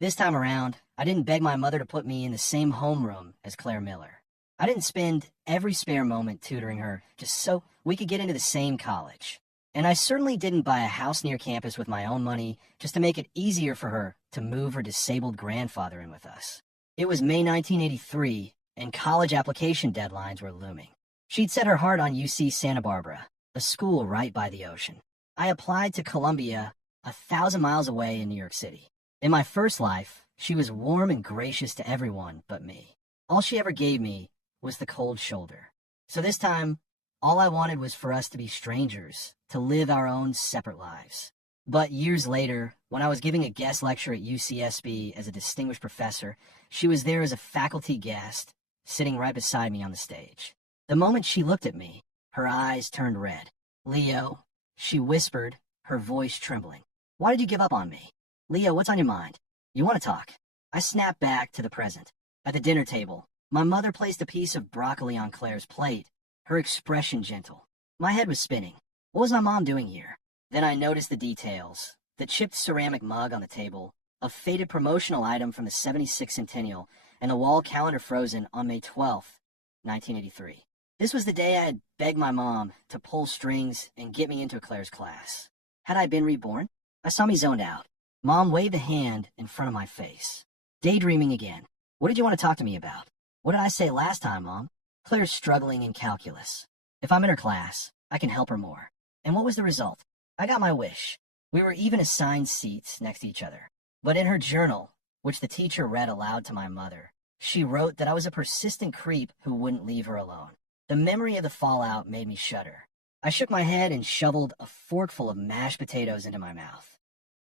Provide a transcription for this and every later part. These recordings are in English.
This time around, I didn't beg my mother to put me in the same homeroom as Claire Miller. I didn't spend every spare moment tutoring her just so we could get into the same college. And I certainly didn't buy a house near campus with my own money just to make it easier for her to move her disabled grandfather in with us. It was May 1983, and college application deadlines were looming. She'd set her heart on UC Santa Barbara, a school right by the ocean. I applied to Columbia, 1,000 miles away in New York City. In my first life, she was warm and gracious to everyone but me. All she ever gave me was the cold shoulder. So this time, all I wanted was for us to be strangers, to live our own separate lives. But years later, when I was giving a guest lecture at UCSB as a distinguished professor, she was there as a faculty guest, sitting right beside me on the stage. The moment she looked at me, her eyes turned red. "Leo," she whispered, her voice trembling. "Why did you give up on me? Leo, what's on your mind? You want to talk?" I snapped back to the present. At the dinner table, my mother placed a piece of broccoli on Claire's plate, her expression gentle. My head was spinning. What was my mom doing here? Then I noticed the details. The chipped ceramic mug on the table, a faded promotional item from the 76th Centennial, and a wall calendar frozen on May 12th, 1983. This was the day I had begged my mom to pull strings and get me into Claire's class. Had I been reborn? I saw me zoned out. Mom waved a hand in front of my face. Daydreaming again. "What did you want to talk to me about?" "What did I say last time, Mom?" "Claire's struggling in calculus. If I'm in her class, I can help her more." And what was the result? I got my wish. We were even assigned seats next to each other. But in her journal, which the teacher read aloud to my mother, she wrote that I was a persistent creep who wouldn't leave her alone. The memory of the fallout made me shudder. I shook my head and shoveled a forkful of mashed potatoes into my mouth.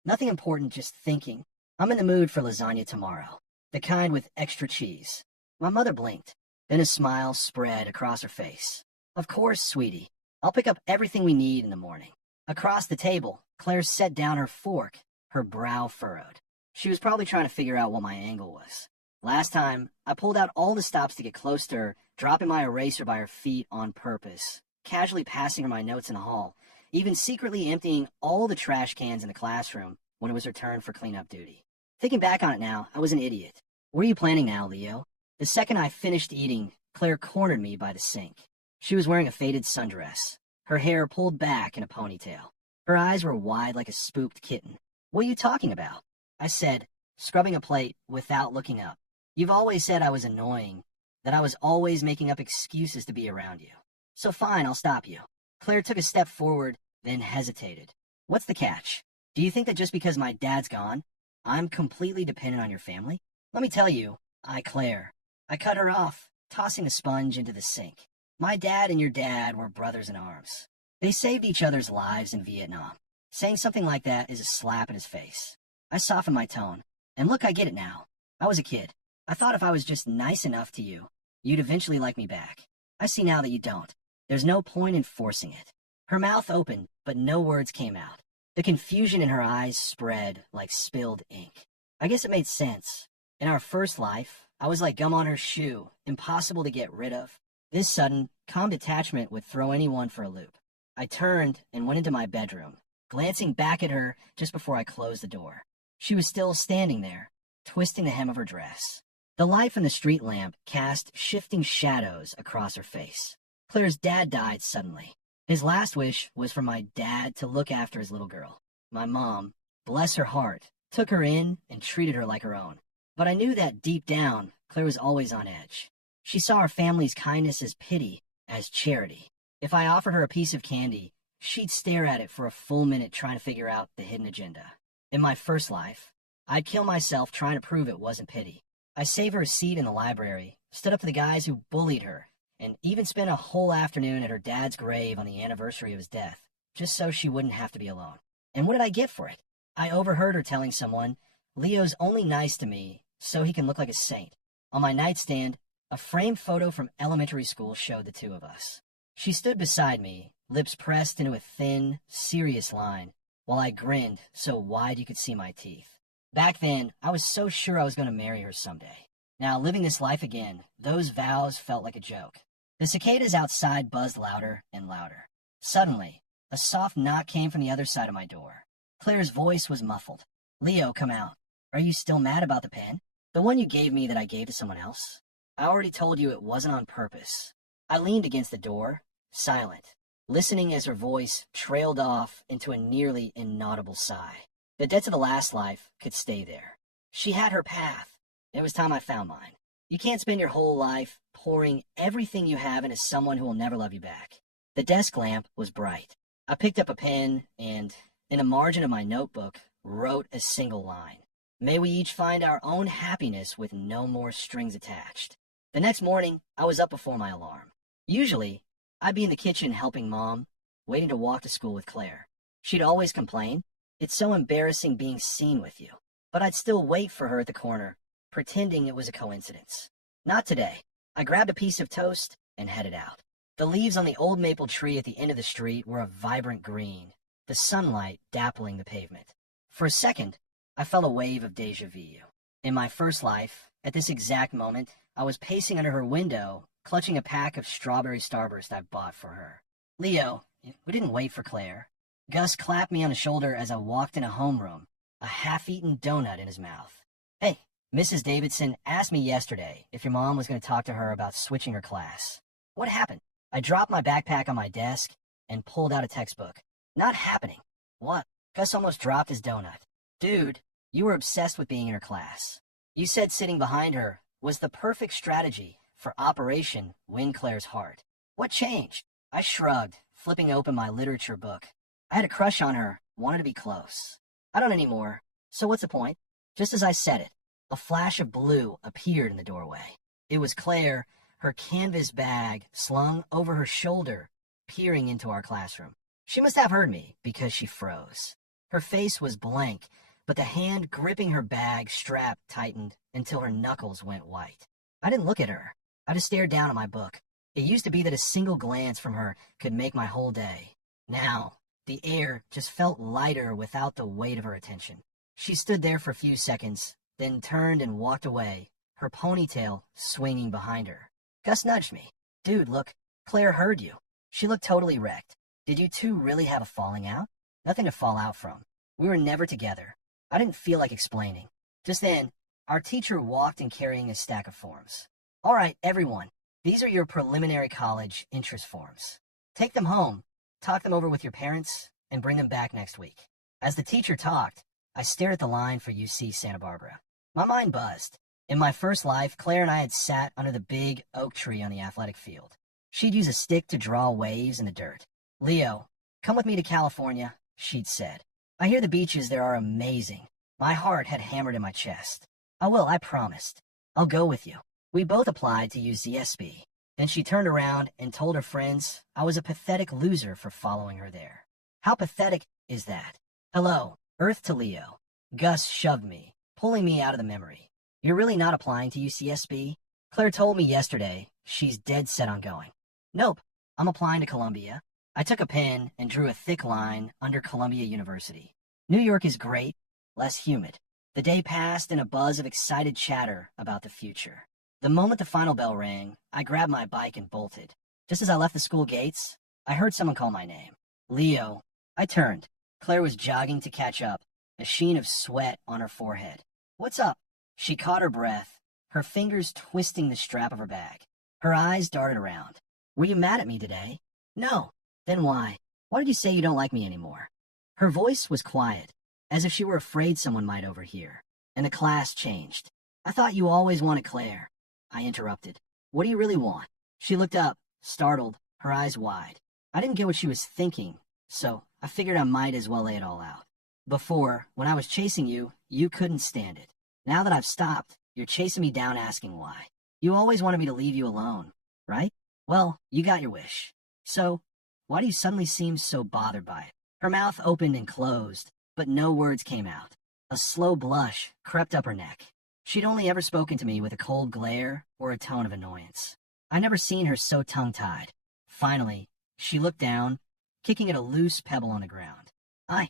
Nothing important, just thinking. I'm in the mood for lasagna tomorrow, the kind with extra cheese. My mother blinked, then a smile spread across her face. "Of course, sweetie. I'll pick up everything we need in the morning." Across the table, Claire set down her fork, her brow furrowed. She was probably trying to figure out what my angle was. Last time, I pulled out all the stops to get close to her, dropping my eraser by her feet on purpose, casually passing her my notes in the hall, even secretly emptying all the trash cans in the classroom when it was her turn for cleanup duty. Thinking back on it now, I was an idiot. "Where are you planning now, Leo?" The second I finished eating, Claire cornered me by the sink. She was wearing a faded sundress, her hair pulled back in a ponytail. Her eyes were wide like a spooked kitten. "What are you talking about?" I said, scrubbing a plate without looking up. "You've always said I was annoying, that I was always making up excuses to be around you. So fine, I'll stop you." Claire took a step forward, then hesitated. "What's the catch? Do you think that just because my dad's gone, I'm completely dependent on your family? Let me tell you, Claire." I cut her off, tossing the sponge into the sink. "My dad and your dad were brothers in arms. They saved each other's lives in Vietnam. Saying something like that is a slap in his face." I softened my tone. "And look, I get it now. I was a kid. I thought if I was just nice enough to you, you'd eventually like me back. I see now that you don't. There's no point in forcing it." Her mouth opened, but no words came out. The confusion in her eyes spread like spilled ink. I guess it made sense. In our first life, I was like gum on her shoe, impossible to get rid of. This sudden, calm detachment would throw anyone for a loop. I turned and went into my bedroom, glancing back at her just before I closed the door. She was still standing there, twisting the hem of her dress. The light from the street lamp cast shifting shadows across her face. Claire's dad died suddenly. His last wish was for my dad to look after his little girl. My mom, bless her heart, took her in and treated her like her own. But I knew that deep down, Claire was always on edge. She saw our family's kindness as pity, as charity. If I offered her a piece of candy, she'd stare at it for a full minute trying to figure out the hidden agenda. In my first life, I'd kill myself trying to prove it wasn't pity. I saved her a seat in the library, stood up to the guys who bullied her, and even spent a whole afternoon at her dad's grave on the anniversary of his death, just so she wouldn't have to be alone. And what did I get for it? I overheard her telling someone, "Leo's only nice to me so he can look like a saint." On my nightstand, a framed photo from elementary school showed the two of us. She stood beside me, lips pressed into a thin, serious line, while I grinned so wide you could see my teeth. Back then, I was so sure I was going to marry her someday. Now, living this life again, those vows felt like a joke. The cicadas outside buzzed louder and louder. Suddenly, a soft knock came from the other side of my door. Claire's voice was muffled. "Leo, come out." Are you still mad about the pen? The one you gave me that I gave to someone else? I already told you it wasn't on purpose. I leaned against the door, silent, listening as her voice trailed off into a nearly inaudible sigh. The debts of a last life could stay there. She had her path. It was time I found mine. You can't spend your whole life pouring everything you have into someone who will never love you back. The desk lamp was bright. I picked up a pen and, in the margin of my notebook, wrote a single line. May we each find our own happiness with no more strings attached. The next morning, I was up before my alarm. Usually, I'd be in the kitchen helping Mom, waiting to walk to school with Claire. She'd always complain, "It's so embarrassing being seen with you." But I'd still wait for her at the corner, pretending it was a coincidence. Not today. I grabbed a piece of toast and headed out. The leaves on the old maple tree at the end of the street were a vibrant green, the sunlight dappling the pavement. For a second, I felt a wave of déjà vu. In my first life, at this exact moment, I was pacing under her window, clutching a pack of strawberry Starburst I bought for her. Leo, we didn't wait for Claire. Gus clapped me on the shoulder as I walked in a homeroom, a half-eaten donut in his mouth. Hey, Mrs. Davidson asked me yesterday if your mom was going to talk to her about switching her class. What happened? I dropped my backpack on my desk and pulled out a textbook. Not happening. What? Gus almost dropped his donut. Dude, you were obsessed with being in her class. You said sitting behind her was the perfect strategy for Operation Win Claire's Heart. What changed? I shrugged, flipping open my literature book. I had a crush on her, wanted to be close. I don't anymore, so what's the point? Just as I said it, a flash of blue appeared in the doorway. It was Claire, her canvas bag slung over her shoulder, peering into our classroom. She must have heard me because she froze. Her face was blank, but the hand gripping her bag strap tightened until her knuckles went white. I didn't look at her. I just stared down at my book. It used to be that a single glance from her could make my whole day. Now, the air just felt lighter without the weight of her attention. She stood there for a few seconds, then turned and walked away, her ponytail swinging behind her. Gus nudged me. Dude, look, Claire heard you. She looked totally wrecked. Did you two really have a falling out? Nothing to fall out from. We were never together. I didn't feel like explaining. Just then, our teacher walked in carrying a stack of forms. All right, everyone, these are your preliminary college interest forms. Take them home, talk them over with your parents, and bring them back next week. As the teacher talked, I stared at the line for UC Santa Barbara. My mind buzzed. In my first life, Claire and I had sat under the big oak tree on the athletic field. She'd use a stick to draw waves in the dirt. Leo, come with me to California, she'd said. I hear the beaches there are amazing. My heart had hammered in my chest. I will, I promised. I'll go with you. We both applied to UCSB. Then she turned around and told her friends I was a pathetic loser for following her there. How pathetic is that? Hello, Earth to Leo. Gus shoved me, pulling me out of the memory. You're really not applying to UCSB? Claire told me yesterday she's dead set on going. Nope, I'm applying to Columbia. I took a pen and drew a thick line under Columbia University. New York is great, less humid. The day passed in a buzz of excited chatter about the future. The moment the final bell rang, I grabbed my bike and bolted. Just as I left the school gates, I heard someone call my name. Leo. I turned. Claire was jogging to catch up, a sheen of sweat on her forehead. What's up? She caught her breath, her fingers twisting the strap of her bag. Her eyes darted around. Were you mad at me today? No. Then why? Why did you say you don't like me anymore? Her voice was quiet, as if she were afraid someone might overhear, and the class changed. I thought you always wanted Claire. I interrupted. What do you really want? She looked up, startled, her eyes wide. I didn't get what she was thinking, so I figured I might as well lay it all out. Before, when I was chasing you, you couldn't stand it. Now that I've stopped, you're chasing me down asking why. You always wanted me to leave you alone, right? Well, you got your wish. So, why do you suddenly seem so bothered by it? Her mouth opened and closed, but no words came out. A slow blush crept up her neck. She'd only ever spoken to me with a cold glare or a tone of annoyance. I'd never seen her so tongue-tied. Finally, she looked down, kicking at a loose pebble on the ground. I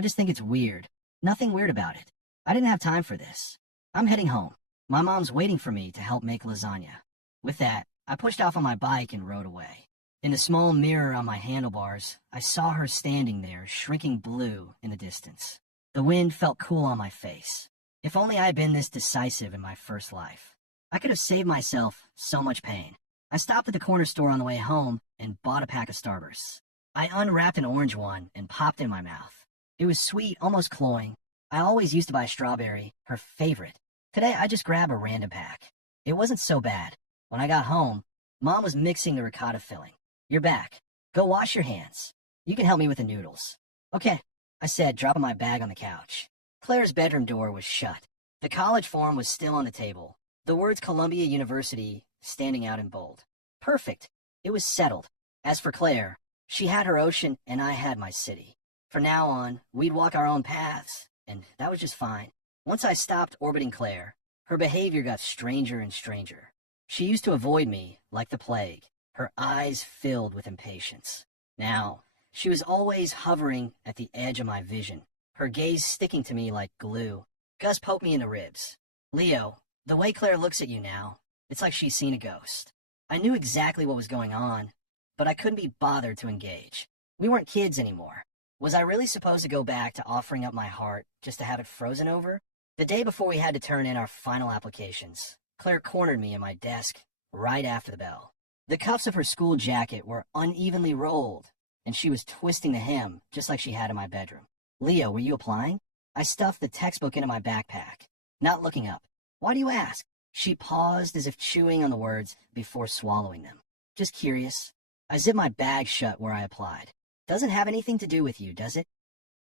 just think it's weird. Nothing weird about it. I didn't have time for this. I'm heading home. My mom's waiting for me to help make lasagna. With that, I pushed off on my bike and rode away. In the small mirror on my handlebars, I saw her standing there, shrinking blue in the distance. The wind felt cool on my face. If only I had been this decisive in my first life. I could have saved myself so much pain. I stopped at the corner store on the way home and bought a pack of Starbursts. I unwrapped an orange one and popped it in my mouth. It was sweet, almost cloying. I always used to buy strawberry, her favorite. Today, I just grabbed a random pack. It wasn't so bad. When I got home, Mom was mixing the ricotta filling. "You're back. Go wash your hands. You can help me with the noodles." "Okay," I said, dropping my bag on the couch. Claire's bedroom door was shut. The college form was still on the table, the words Columbia University standing out in bold. Perfect. It was settled. As for Claire, she had her ocean and I had my city. From now on, we'd walk our own paths, and that was just fine. Once I stopped orbiting Claire, her behavior got stranger and stranger. She used to avoid me like the plague, her eyes filled with impatience. Now, she was always hovering at the edge of my vision, her gaze sticking to me like glue. Gus poked me in the ribs. "Leo, the way Claire looks at you now, it's like she's seen a ghost." I knew exactly what was going on, but I couldn't be bothered to engage. We weren't kids anymore. Was I really supposed to go back to offering up my heart just to have it frozen over? The day before we had to turn in our final applications, Claire cornered me in my desk right after the bell. The cuffs of her school jacket were unevenly rolled, and she was twisting the hem just like she had in my bedroom. "Leo, were you applying?" I stuffed the textbook into my backpack, not looking up. "Why do you ask?" She paused as if chewing on the words before swallowing them. "Just curious." I zipped my bag shut where I applied. "Doesn't have anything to do with you, does it?"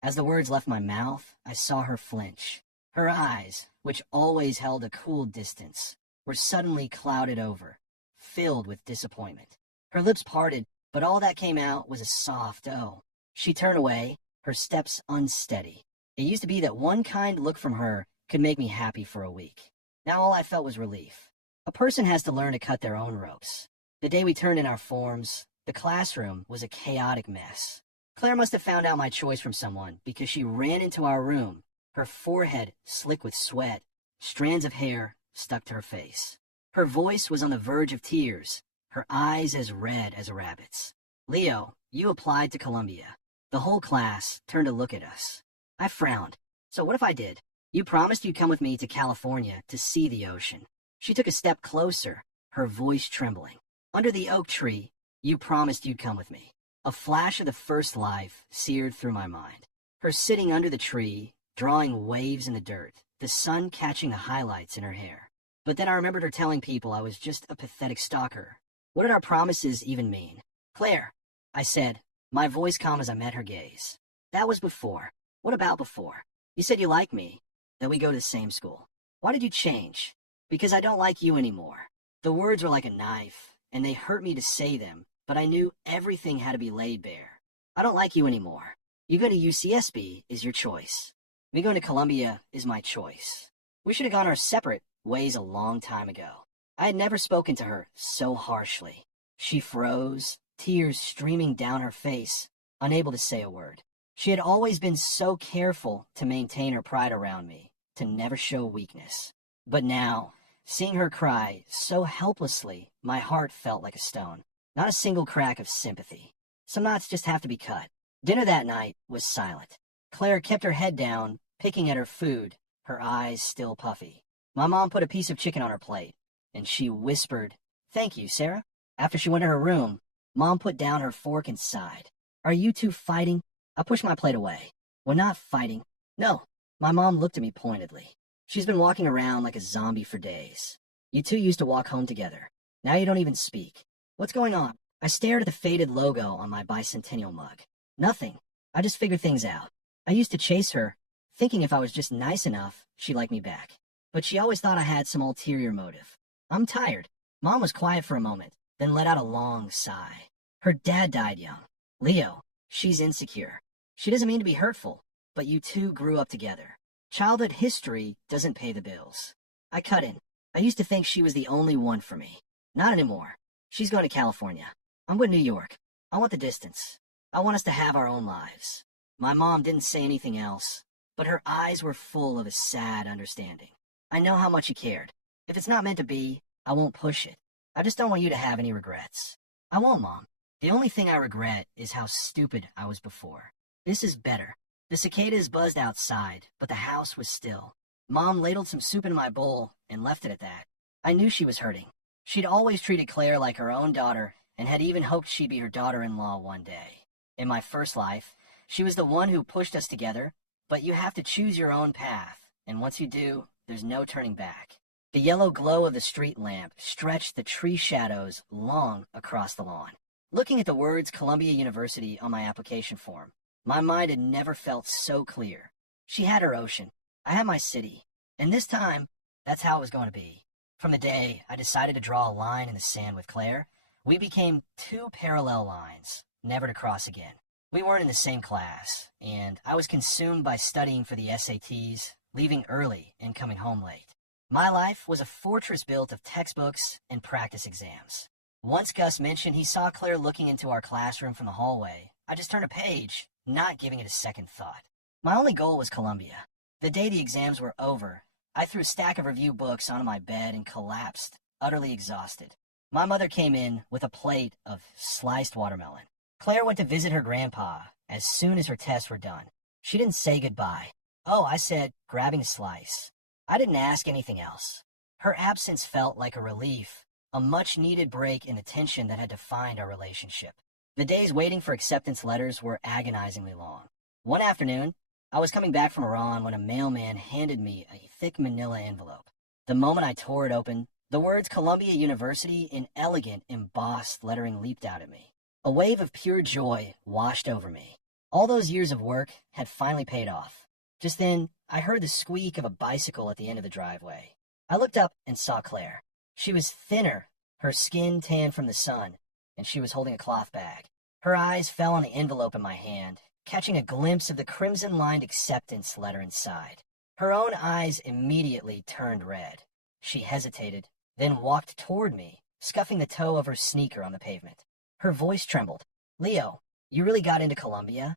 As the words left my mouth, I saw her flinch. Her eyes, which always held a cool distance, were suddenly clouded over, filled with disappointment. Her lips parted, but all that came out was a soft "oh." She turned away, her steps unsteady. It used to be that one kind look from her could make me happy for a week. Now all I felt was relief. A person has to learn to cut their own ropes. The day we turned in our forms, the classroom was a chaotic mess. Claire must have found out my choice from someone because she ran into our room, her forehead slick with sweat, strands of hair stuck to her face. Her voice was on the verge of tears, her eyes as red as a rabbit's. "Leo, you applied to Columbia." The whole class turned to look at us. I frowned. "So what if I did? You promised you'd come with me to California to see the ocean." She took a step closer, her voice trembling. "Under the oak tree, you promised you'd come with me." A flash of the first life seared through my mind. Her sitting under the tree, drawing waves in the dirt, the sun catching the highlights in her hair. But then I remembered her telling people I was just a pathetic stalker. What did our promises even mean? "Claire," I said, my voice calm as I met her gaze. "That was before. What about before? You said you liked me, that we go to the same school. Why did you change?" "Because I don't like you anymore." The words were like a knife, and they hurt me to say them, but I knew everything had to be laid bare. "I don't like you anymore. You go to UCSB is your choice. Me going to Columbia is my choice. We should have gone our separate ways a long time ago." I had never spoken to her so harshly. She froze, tears streaming down her face, unable to say a word. She had always been so careful to maintain her pride around me, to never show weakness. But now, seeing her cry so helplessly, my heart felt like a stone. Not a single crack of sympathy. Some knots just have to be cut. Dinner that night was silent. Claire kept her head down, picking at her food, her eyes still puffy. My mom put a piece of chicken on her plate, and she whispered, "Thank you, Sarah." After she went to her room, Mom put down her fork and sighed. "Are you two fighting?" I pushed my plate away. "We're not fighting." "No." My mom looked at me pointedly. "She's been walking around like a zombie for days. You two used to walk home together. Now you don't even speak. What's going on?" I stared at the faded logo on my bicentennial mug. "Nothing. I just figured things out. I used to chase her, thinking if I was just nice enough, she'd like me back. But she always thought I had some ulterior motive. I'm tired." Mom was quiet for a moment, then let out a long sigh. "Her dad died young. Leo, she's insecure. She doesn't mean to be hurtful, but you two grew up together. Childhood history doesn't pay the bills." I cut in. I used to think she was the only one for me. Not anymore. She's going to California. I'm going to New York. I want the distance. I want us to have our own lives. My mom didn't say anything else, but her eyes were full of a sad understanding. "I know how much you cared. If it's not meant to be, I won't push it. I just don't want you to have any regrets." "I won't, Mom. The only thing I regret is how stupid I was before. This is better. The cicadas buzzed outside, but the house was still. Mom ladled some soup into my bowl and left it at that. I knew she was hurting. She'd always treated Claire like her own daughter and had even hoped she'd be her daughter-in-law one day. In my first life, she was the one who pushed us together, but you have to choose your own path, and once you do, there's no turning back. The yellow glow of the street lamp stretched the tree shadows long across the lawn. Looking at the words Columbia University on my application form, my mind had never felt so clear. She had her ocean. I had my city. And this time, that's how it was going to be. From the day I decided to draw a line in the sand with Claire, we became two parallel lines, never to cross again. We weren't in the same class, and I was consumed by studying for the SATs, leaving early and coming home late. My life was a fortress built of textbooks and practice exams. Once Gus mentioned he saw Claire looking into our classroom from the hallway, I just turned a page, not giving it a second thought. My only goal was Columbia. The day the exams were over, I threw a stack of review books onto my bed and collapsed, utterly exhausted. My mother came in with a plate of sliced watermelon. Claire went to visit her grandpa as soon as her tests were done. She didn't say goodbye. "Oh," I said, grabbing a slice. I didn't ask anything else. Her absence felt like a relief, a much-needed break in the tension that had defined our relationship. The days waiting for acceptance letters were agonizingly long. One afternoon, I was coming back from Iran when a mailman handed me a thick manila envelope. The moment I tore it open, the words Columbia University in elegant, embossed lettering leaped out at me. A wave of pure joy washed over me. All those years of work had finally paid off. Just then, I heard the squeak of a bicycle at the end of the driveway. I looked up and saw Claire. She was thinner, her skin tanned from the sun, and she was holding a cloth bag. Her eyes fell on the envelope in my hand, catching a glimpse of the crimson-lined acceptance letter inside. Her own eyes immediately turned red. She hesitated, then walked toward me, scuffing the toe of her sneaker on the pavement. Her voice trembled. "Leo, you really got into Columbia?"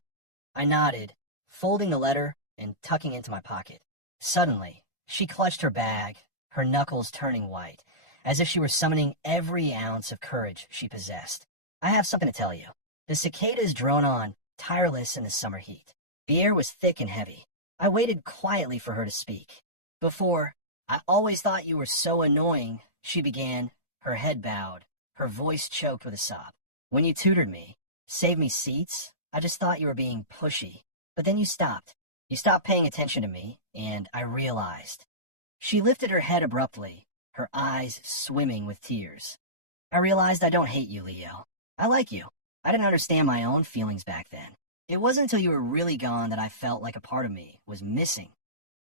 I nodded, folding the letter and tucking into my pocket. Suddenly, she clutched her bag, her knuckles turning white, as if she were summoning every ounce of courage she possessed. "I have something to tell you." The cicadas droned on, tireless in the summer heat. The air was thick and heavy. I waited quietly for her to speak. "Before, I always thought you were so annoying," she began, her head bowed, her voice choked with a sob. "When you tutored me, saved me seats, I just thought you were being pushy. But then you stopped. You stopped paying attention to me, and I realized." She lifted her head abruptly, her eyes swimming with tears. "I realized I don't hate you, Leo. I like you. I didn't understand my own feelings back then. It wasn't until you were really gone that I felt like a part of me was missing."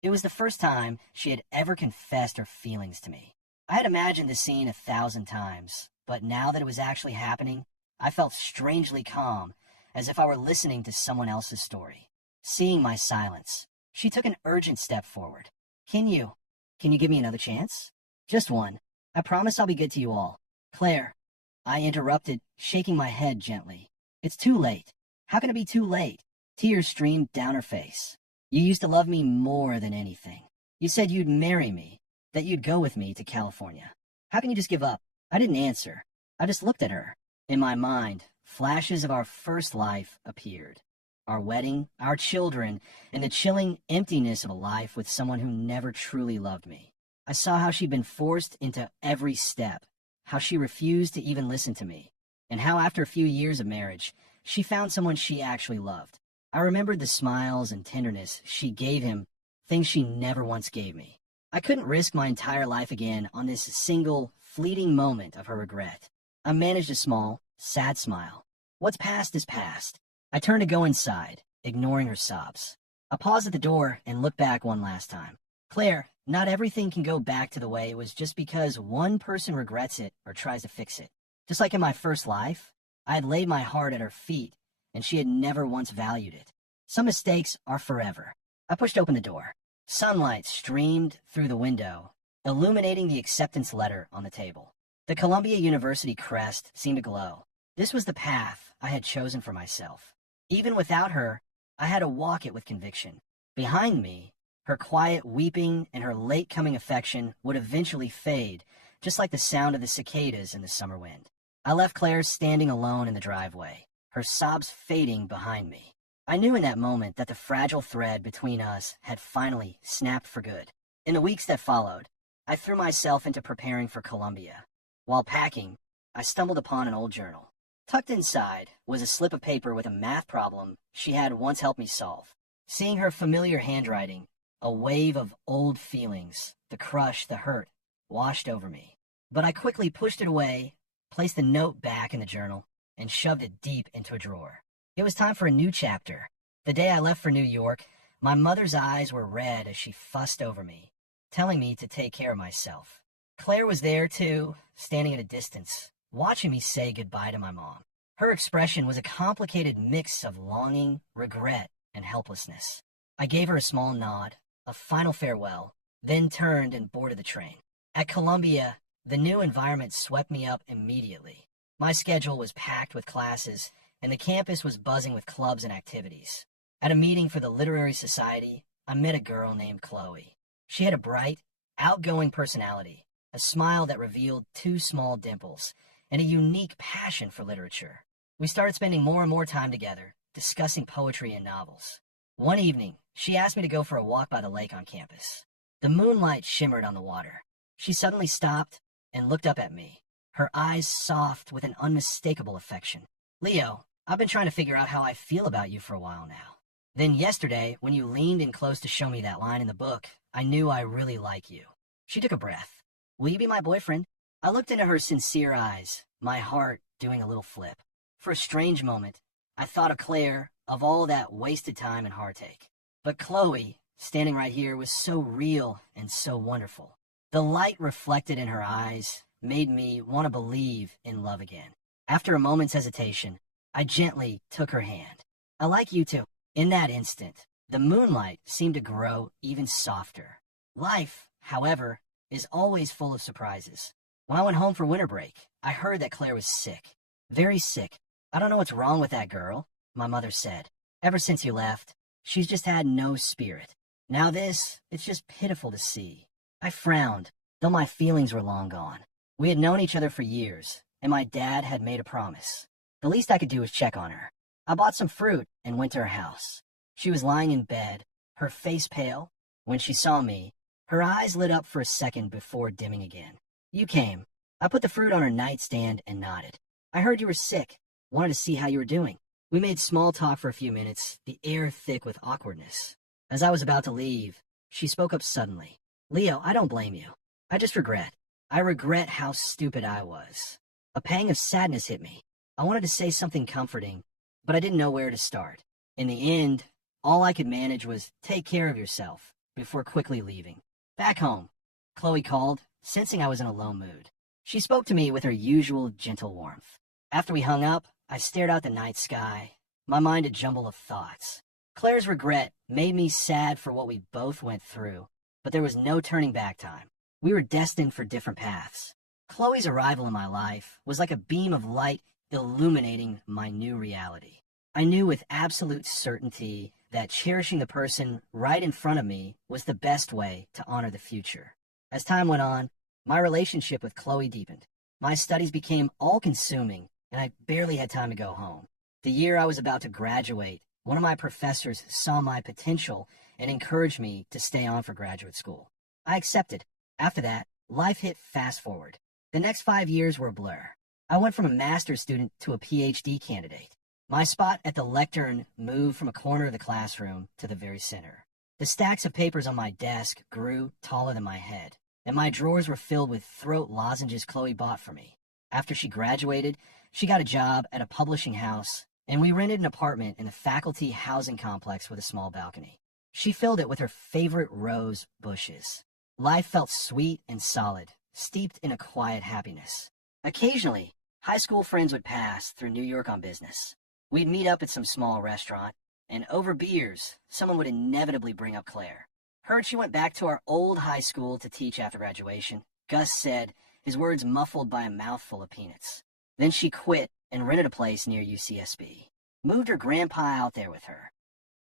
It was the first time she had ever confessed her feelings to me. I had imagined the scene 1,000 times, but now that it was actually happening, I felt strangely calm, as if I were listening to someone else's story. Seeing my silence, she took an urgent step forward. Can you give me another chance? Just one. I promise I'll be good to you all." "Claire," I interrupted, shaking my head gently. "It's too late." "How can it be too late?" Tears streamed down her face. "You used to love me more than anything. You said you'd marry me, that you'd go with me to California. How can you just give up?" I didn't answer. I just looked at her. In my mind, flashes of our first life appeared. Our wedding, our children, and the chilling emptiness of a life with someone who never truly loved me. I saw how she'd been forced into every step, how she refused to even listen to me, and how after a few years of marriage, she found someone she actually loved. I remembered the smiles and tenderness she gave him, things she never once gave me. I couldn't risk my entire life again on this single, fleeting moment of her regret. I managed a small, sad smile. What's past is past. I turned to go inside, ignoring her sobs. I paused at the door and looked back one last time. "Claire, not everything can go back to the way it was just because one person regrets it or tries to fix it. Just like in my first life, I had laid my heart at her feet, and she had never once valued it. Some mistakes are forever." I pushed open the door. Sunlight streamed through the window, illuminating the acceptance letter on the table. The Columbia University crest seemed to glow. This was the path I had chosen for myself. Even without her, I had to walk it with conviction. Behind me, her quiet weeping and her late-coming affection would eventually fade, just like the sound of the cicadas in the summer wind. I left Claire standing alone in the driveway, her sobs fading behind me. I knew in that moment that the fragile thread between us had finally snapped for good. In the weeks that followed, I threw myself into preparing for Columbia. While packing, I stumbled upon an old journal. Tucked inside was a slip of paper with a math problem she had once helped me solve. Seeing her familiar handwriting, a wave of old feelings, the crush, the hurt, washed over me. But I quickly pushed it away, placed the note back in the journal, and shoved it deep into a drawer. It was time for a new chapter. The day I left for New York, my mother's eyes were red as she fussed over me, telling me to take care of myself. Claire was there too, standing at a distance, watching me say goodbye to my mom. Her expression was a complicated mix of longing, regret, and helplessness. I gave her a small nod, a final farewell, then turned and boarded the train. At Columbia, the new environment swept me up immediately. My schedule was packed with classes, and the campus was buzzing with clubs and activities. At a meeting for the Literary Society, I met a girl named Chloe. She had a bright, outgoing personality, a smile that revealed 2 small dimples, and a unique passion for literature. We started spending more and more time together, discussing poetry and novels. One evening, she asked me to go for a walk by the lake on campus. The moonlight shimmered on the water. She suddenly stopped and looked up at me, her eyes soft with an unmistakable affection. "Leo, I've been trying to figure out how I feel about you for a while now. Then yesterday, when you leaned in close to show me that line in the book, I knew I really like you." She took a breath. "Will you be my boyfriend?" I looked into her sincere eyes, my heart doing a little flip. For a strange moment, I thought of Claire, of all that wasted time and heartache. But Chloe, standing right here, was so real and so wonderful. The light reflected in her eyes made me want to believe in love again. After a moment's hesitation, I gently took her hand. "I like you too." In that instant, the moonlight seemed to grow even softer. Life, however, is always full of surprises. When I went home for winter break, I heard that Claire was sick. Very sick. "I don't know what's wrong with that girl," my mother said. "Ever since you left, she's just had no spirit. Now it's just pitiful to see." I frowned, though my feelings were long gone. We had known each other for years, and my dad had made a promise. The least I could do was check on her. I bought some fruit and went to her house. She was lying in bed, her face pale. When she saw me, her eyes lit up for a second before dimming again. "You came." I put the fruit on her nightstand and nodded. "I heard you were sick. Wanted to see how you were doing." We made small talk for a few minutes, the air thick with awkwardness. As I was about to leave, she spoke up suddenly. "Leo, I don't blame you. I just regret. I regret how stupid I was." A pang of sadness hit me. I wanted to say something comforting, but I didn't know where to start. In the end, all I could manage was "take care of yourself" before quickly leaving. Back home, Chloe called, sensing I was in a low mood. She spoke to me with her usual gentle warmth. After we hung up, I stared out the night sky, my mind a jumble of thoughts. Claire's regret made me sad for what we both went through, but there was no turning back time. We were destined for different paths. Chloe's arrival in my life was like a beam of light illuminating my new reality. I knew with absolute certainty that cherishing the person right in front of me was the best way to honor the future. As time went on, my relationship with Chloe deepened. My studies became all-consuming, and I barely had time to go home. The year I was about to graduate, one of my professors saw my potential and encouraged me to stay on for graduate school. I accepted. After that, life hit fast forward. The next 5 years were a blur. I went from a master's student to a PhD candidate. My spot at the lectern moved from a corner of the classroom to the very center. The stacks of papers on my desk grew taller than my head, and my drawers were filled with throat lozenges Chloe bought for me. After she graduated, she got a job at a publishing house, and we rented an apartment in the faculty housing complex with a small balcony. She filled it with her favorite rose bushes. Life felt sweet and solid, steeped in a quiet happiness. Occasionally, high school friends would pass through New York on business. We'd meet up at some small restaurant, and over beers, someone would inevitably bring up Claire. Heard she went back to our old high school to teach after graduation, Gus said, his words muffled by a mouthful of peanuts. Then she quit and rented a place near UCSB. Moved her grandpa out there with her.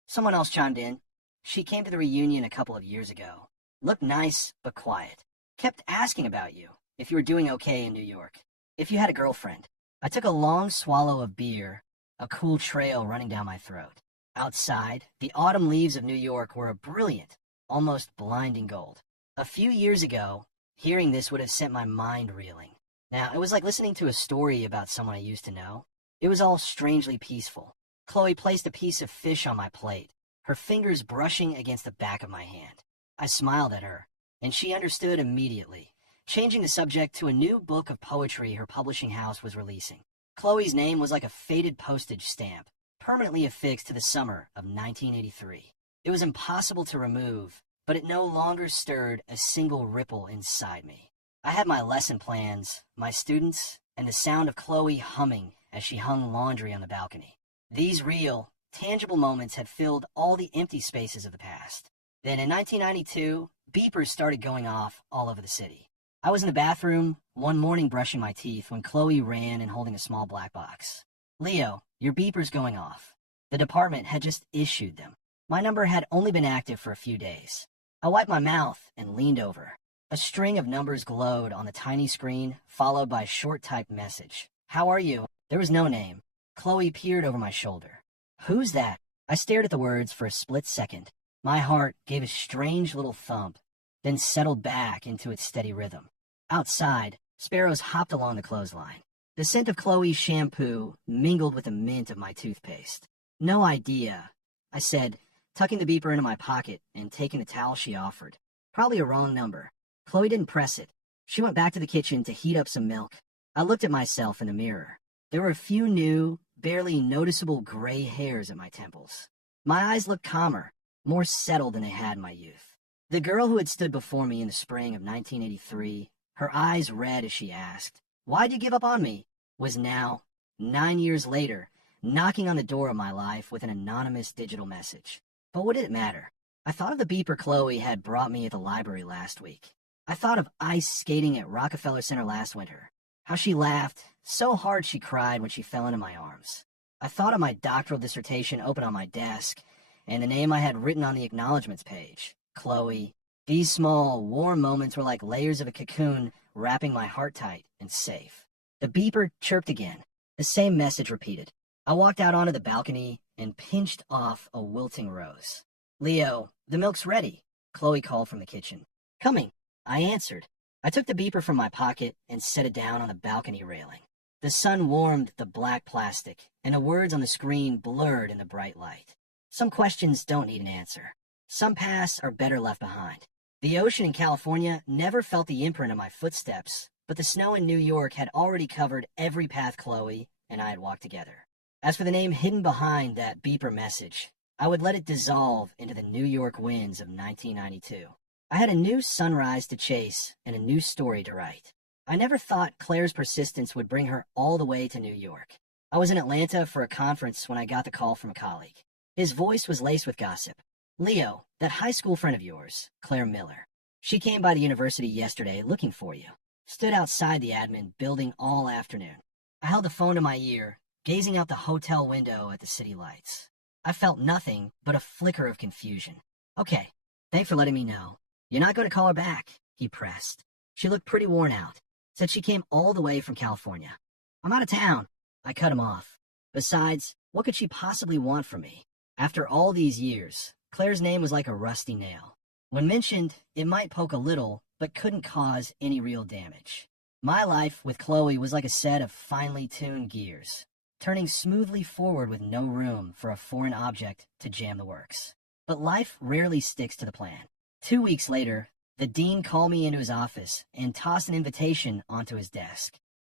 Someone else chimed in. She came to the reunion a couple of years ago. Looked nice, but quiet. Kept asking about you, if you were doing okay in New York. If you had a girlfriend. I took a long swallow of beer, a cool trail running down my throat. Outside, the autumn leaves of New York were a brilliant, almost blinding gold. A few years ago, hearing this would have sent my mind reeling. Now, it was like listening to a story about someone I used to know. It was all strangely peaceful. Chloe placed a piece of fish on my plate, her fingers brushing against the back of my hand. I smiled at her, and she understood immediately, changing the subject to a new book of poetry her publishing house was releasing. Chloe's name was like a faded postage stamp, permanently affixed to the summer of 1983. It was impossible to remove, but it no longer stirred a single ripple inside me. I had my lesson plans, my students, and the sound of Chloe humming as she hung laundry on the balcony. These real, tangible moments had filled all the empty spaces of the past. Then in 1992, beepers started going off all over the city. I was in the bathroom one morning brushing my teeth when Chloe ran and holding a small black box. "Leo, your beeper's going off." The department had just issued them. My number had only been active for a few days. I wiped my mouth and leaned over. A string of numbers glowed on the tiny screen, followed by a short typed message. "How are you?" There was no name. Chloe peered over my shoulder. "Who's that?" I stared at the words for a split second. My heart gave a strange little thump, then settled back into its steady rhythm. Outside, sparrows hopped along the clothesline. The scent of Chloe's shampoo mingled with the mint of my toothpaste. "No idea," I said, tucking the beeper into my pocket and taking the towel she offered. "Probably a wrong number." Chloe didn't press it. She went back to the kitchen to heat up some milk. I looked at myself in the mirror. There were a few new, barely noticeable gray hairs at my temples. My eyes looked calmer, more settled than they had in my youth. The girl who had stood before me in the spring of 1983, her eyes red as she asked, "Why'd you give up on me?" was now, 9 years later, knocking on the door of my life with an anonymous digital message. But what did it matter? I thought of the beeper Chloe had brought me at the library last week. I thought of ice skating at Rockefeller Center last winter, how she laughed so hard she cried when she fell into my arms. I thought of my doctoral dissertation open on my desk, and the name I had written on the acknowledgments page, Chloe. These small, warm moments were like layers of a cocoon wrapping my heart tight and safe. The beeper chirped again. The same message repeated. I walked out onto the balcony and pinched off a wilting rose. "Leo, the milk's ready," Chloe called from the kitchen. "Coming," I answered. I took the beeper from my pocket and set it down on the balcony railing. The sun warmed the black plastic, and the words on the screen blurred in the bright light. Some questions don't need an answer. Some paths are better left behind. The ocean in California never felt the imprint of my footsteps, but the snow in New York had already covered every path Chloe and I had walked together. As for the name hidden behind that beeper message, I would let it dissolve into the New York winds of 1992. I had a new sunrise to chase and a new story to write. I never thought Claire's persistence would bring her all the way to New York. I was in Atlanta for a conference when I got the call from a colleague. His voice was laced with gossip. "Leo, that high school friend of yours, Claire Miller. She came by the university yesterday looking for you. Stood outside the admin building all afternoon." I held the phone to my ear, gazing out the hotel window at the city lights. I felt nothing but a flicker of confusion. "Okay, thanks for letting me know. You're not going to call her back," he pressed. She looked pretty worn out. Said she came all the way from California. "I'm out of town." I cut him off. Besides, what could she possibly want from me? After all these years, Claire's name was like a rusty nail. When mentioned, it might poke a little, but couldn't cause any real damage. My life with Chloe was like a set of finely tuned gears, turning smoothly forward with no room for a foreign object to jam the works. But life rarely sticks to the plan. 2 weeks later, the dean called me into his office and tossed an invitation onto his desk.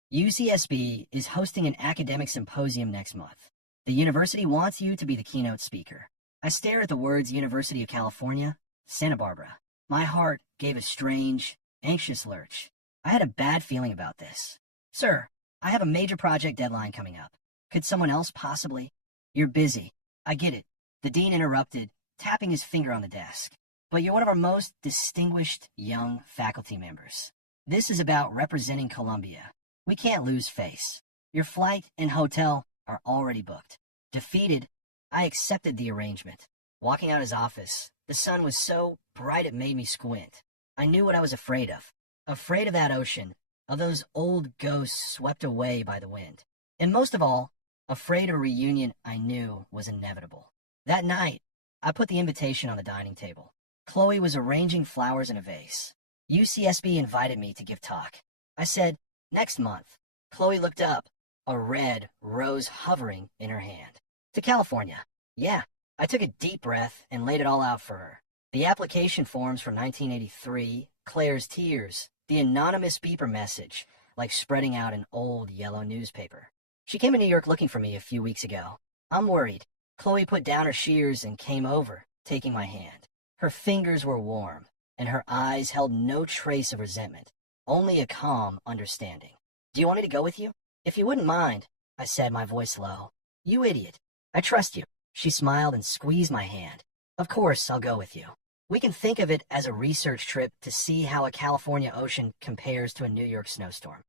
UCSB is hosting an academic symposium next month. The university wants you to be the keynote speaker. I stare at the words University of California, Santa Barbara. My heart gave a strange, anxious lurch. I had a bad feeling about this. "Sir, I have a major project deadline coming up. Could someone else possibly?" "You're busy." "I get it," the dean interrupted, tapping his finger on the desk. "But you're one of our most distinguished young faculty members. This is about representing Columbia. We can't lose face. Your flight and hotel are already booked." Defeated, I accepted the arrangement. Walking out his office, the sun was so bright it made me squint. I knew what I was afraid of. Afraid of that ocean, of those old ghosts swept away by the wind. And most of all, afraid of a reunion I knew was inevitable. That night, I put the invitation on the dining table. Chloe was arranging flowers in a vase. UCSB invited me to give talk. I said, next month. Chloe looked up, a red rose hovering in her hand. To California. Yeah. I took a deep breath and laid it all out for her. The application forms from 1983, Claire's tears, the anonymous beeper message, like spreading out an old yellow newspaper. She came to New York looking for me a few weeks ago. I'm worried. Chloe put down her shears and came over, taking my hand. Her fingers were warm, and her eyes held no trace of resentment, only a calm understanding. Do you want me to go with you? If you wouldn't mind, I said, my voice low. You idiot. I trust you. She smiled and squeezed my hand. Of course, I'll go with you. We can think of it as a research trip to see how a California ocean compares to a New York snowstorm.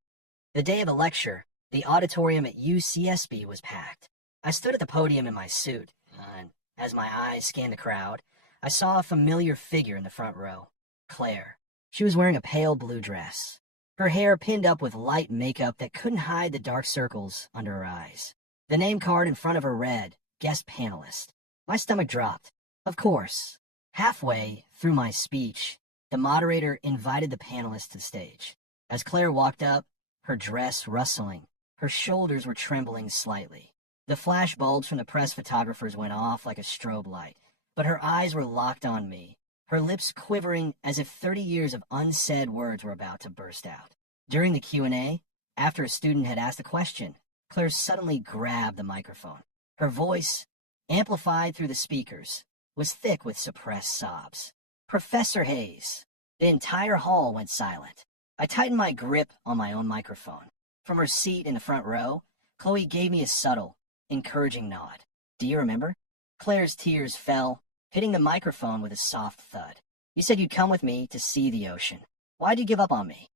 The day of the lecture, the auditorium at UCSB was packed. I stood at the podium in my suit, and as my eyes scanned the crowd, I saw a familiar figure in the front row, Claire. She was wearing a pale blue dress, her hair pinned up with light makeup that couldn't hide the dark circles under her eyes. The name card in front of her read, guest panelist. My stomach dropped. Of course. Halfway through my speech, the moderator invited the panelists to the stage. As Claire walked up, her dress rustling, her shoulders were trembling slightly. The flash bulbs from the press photographers went off like a strobe light, but her eyes were locked on me, her lips quivering as if 30 years of unsaid words were about to burst out. During the Q&A, after a student had asked a question, Claire suddenly grabbed the microphone. Her voice, amplified through the speakers, was thick with suppressed sobs. Professor Hayes. The entire hall went silent. I tightened my grip on my own microphone. From her seat in the front row, Chloe gave me a subtle, encouraging nod. Do you remember? Claire's tears fell, hitting the microphone with a soft thud. You said you'd come with me to see the ocean. Why'd you give up on me?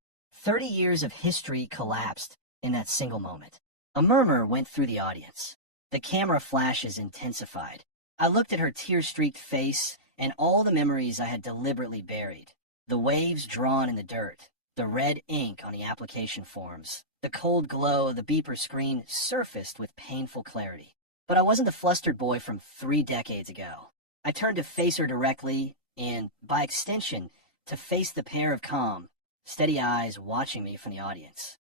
30 years of history collapsed in that single moment. A murmur went through the audience. The camera flashes intensified. I looked at her tear-streaked face and all the memories I had deliberately buried. The waves drawn in the dirt, the red ink on the application forms, the cold glow of the beeper screen surfaced with painful clarity. But I wasn't the flustered boy from 3 decades ago. I turned to face her directly and, by extension, to face the pair of calm, steady eyes watching me from the audience.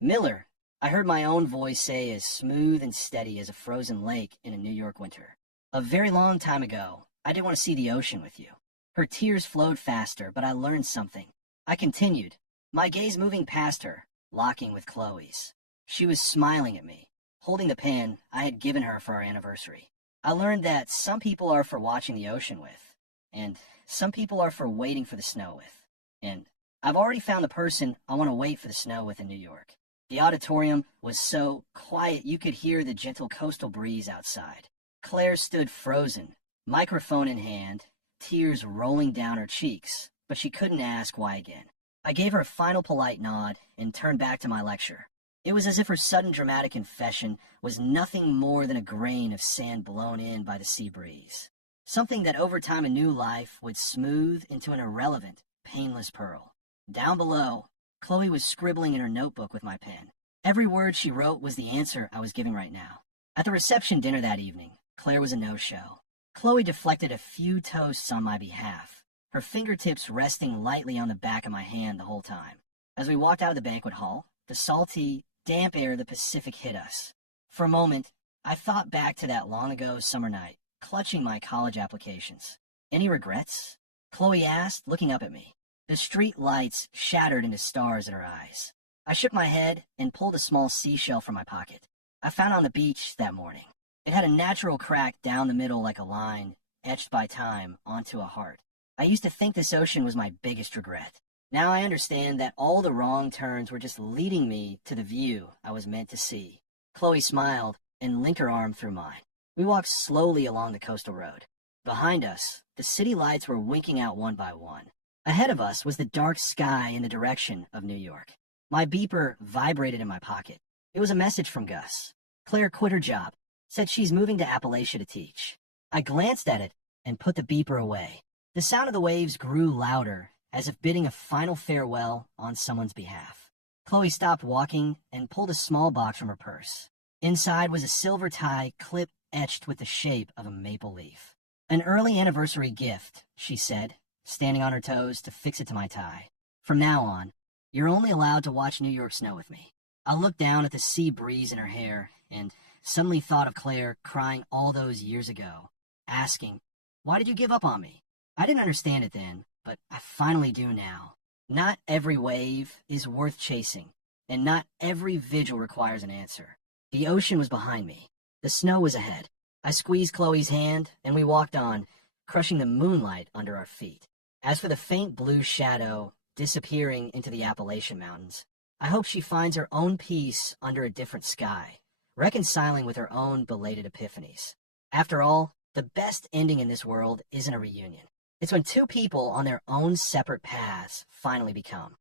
Miller, I heard my own voice say, as smooth and steady as a frozen lake in a New York winter. A very long time ago, I didn't want to see the ocean with you. Her tears flowed faster, but I learned something. I continued, my gaze moving past her, locking with Chloe's. She was smiling at me, holding the pen I had given her for our anniversary. I learned that some people are for watching the ocean with, and some people are for waiting for the snow with. And I've already found the person I want to wait for the snow with in New York. The auditorium was so quiet you could hear the gentle coastal breeze outside. Claire stood frozen, microphone in hand, tears rolling down her cheeks, but she couldn't ask why again. I gave her a final polite nod and turned back to my lecture. It was as if her sudden dramatic confession was nothing more than a grain of sand blown in by the sea breeze. Something that over time in new life would smooth into an irrelevant, painless pearl. Down below, Chloe was scribbling in her notebook with my pen. Every word she wrote was the answer I was giving right now. At the reception dinner that evening, Claire was a no-show. Chloe deflected a few toasts on my behalf, her fingertips resting lightly on the back of my hand the whole time. As we walked out of the banquet hall, the salty, damp air of the Pacific hit us. For a moment, I thought back to that long-ago summer night, clutching my college applications. Any regrets? Chloe asked, looking up at me. The street lights shattered into stars in her eyes. I shook my head and pulled a small seashell from my pocket. I found it on the beach that morning. It had a natural crack down the middle like a line, etched by time onto a heart. I used to think this ocean was my biggest regret. Now I understand that all the wrong turns were just leading me to the view I was meant to see. Chloe smiled and linked her arm through mine. We walked slowly along the coastal road. Behind us, the city lights were winking out one by one. Ahead of us was the dark sky in the direction of New York. My beeper vibrated in my pocket. It was a message from Gus. Claire quit her job, said she's moving to Appalachia to teach. I glanced at it and put the beeper away. The sound of the waves grew louder, as if bidding a final farewell on someone's behalf. Chloe stopped walking and pulled a small box from her purse. Inside was a silver tie clip etched with the shape of a maple leaf. An early anniversary gift, she said, standing on her toes to fix it to my tie. From now on, you're only allowed to watch New York snow with me. I looked down at the sea breeze in her hair and suddenly thought of Claire crying all those years ago, asking, "Why did you give up on me?" I didn't understand it then, but I finally do now. Not every wave is worth chasing, and not every vigil requires an answer. The ocean was behind me. The snow was ahead. I squeezed Chloe's hand, and we walked on, crushing the moonlight under our feet. As for the faint blue shadow disappearing into the Appalachian Mountains, I hope she finds her own peace under a different sky, reconciling with her own belated epiphanies. After all, the best ending in this world isn't a reunion. It's when two people on their own separate paths finally become.